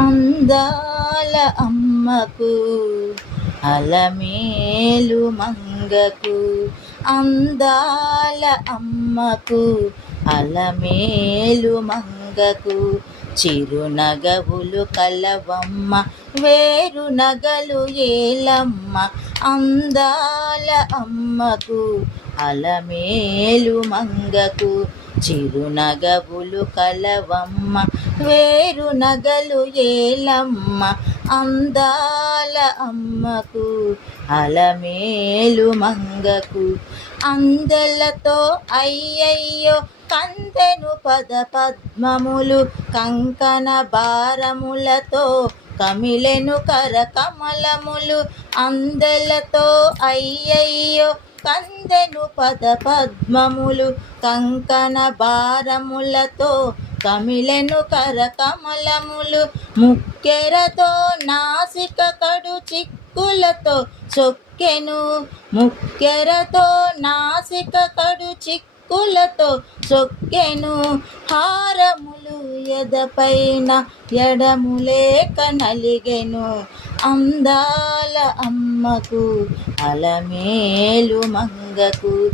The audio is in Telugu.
అందాల అమ్మకు అలమేలు మంగకు. అందాల అమ్మకు అలమేలు మంగకు. చిరునగవులు కలవమ్మ వేరు నగలు ఏలమ్మ. అందాల అమ్మకు అలమేలు మంగకు. చిరునగవులు కలవమ్మ వేరు నగలు ఏలమ్మ అందాల అమ్మకు అలమేలు మంగకు. అందెలతో అయ్యయ్యో కందెను పద పద్మములు కంకణ భారములతో కమిలెను కర కమలములు అందెలతో అయ్యయ్యో కందెను పద పద్మములు కంకణ భారములతో కమిలెను కరకమలములు ముక్కెరతో నాసిక కడు చిక్కులతో చొక్కెను ముక్కెరతో నాసిక కడు చిక్కులతో చొక్కెను. హారములు ఎదపైన ఎడములేక నలిగెను అందా అమ్మకు అలమేలు మంగకు.